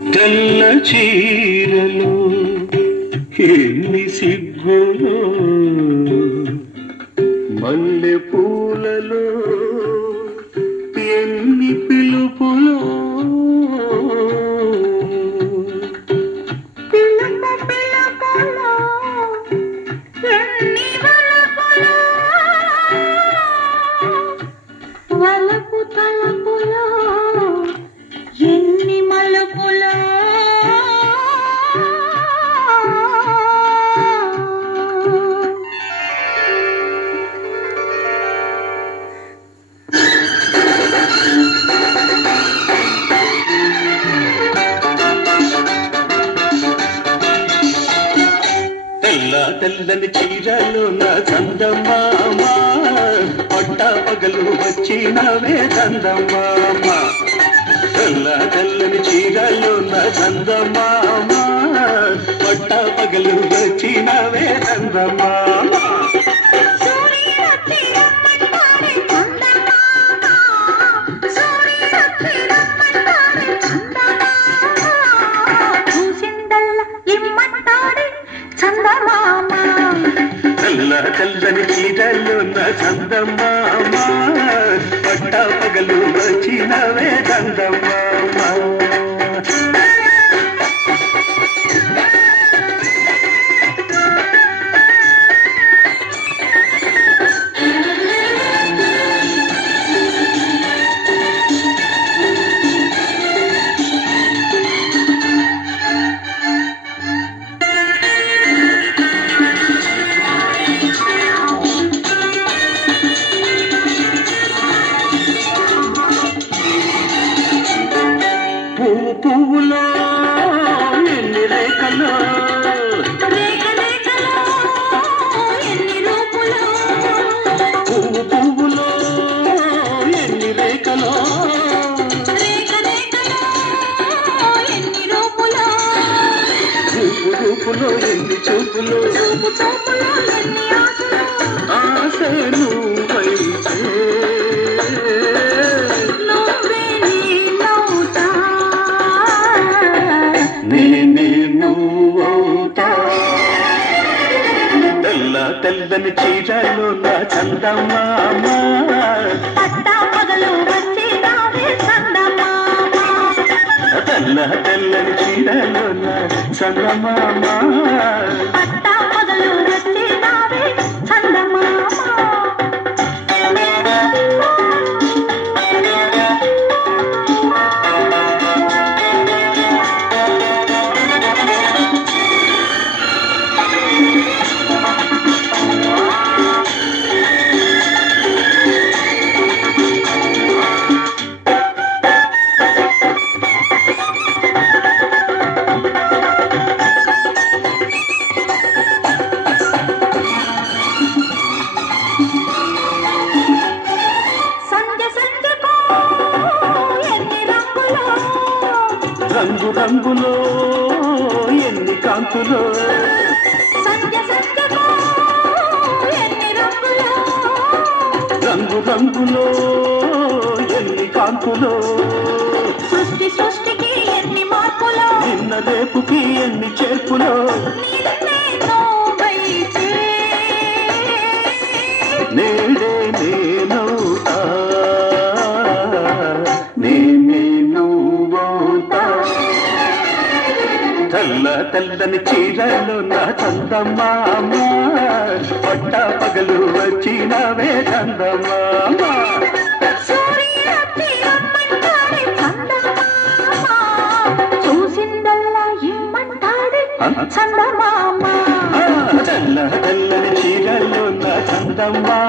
తెల్ల చీరలు ఎన్ని సిగ్గులు మల్లె పూలలో ఎన్ని పిలుపులు వలపు తలపులో ఎన్ని మలుపులో తెల్ల తెల్లని చీరలు నా చందమామ పట్ట పగలు వచ్చినవే చందమామ తెల్ల తెల్లని చీరలు నా చందమామ పట్ట పగలు వచ్చినవే చందమామ తెల్ల తెల్లని చీరలు నా చందమామ పట్ట పగలు వచ్చినవే చందమామ పువ్వు పువ్వులో ఎన్ని రేఖలు పువ్వు పువ్వులో ఎన్ని రేఖలు రూపు రూపులో ఎన్ని చూపులు ఆశ నువ్వైతే నేనే నువ్వవుతా తెల్ల తెల్లని చీరలు నా చందమామ తెల్ల తెల్లని చీరలు నా చందమామ రంగు రంగులో ఎన్ని కాంతులో రంగు రంగులో ఎన్ని కాంతులో సృష్టి సృష్టికి ఎన్ని మార్పులో నిన్న రేపుకి ఎన్ని చేర్పులో నేడే నేనవుతా నేనే నువ్వవుతా తెల్ల తెల్లని చీరలు నా చందమామ పట్ట పగలు వచ్చినవే చందమామ చూసిందల్లా ఇమ్మంటాడు చందమామ తెల్ల తెల్లని చీరలు నా చందమామ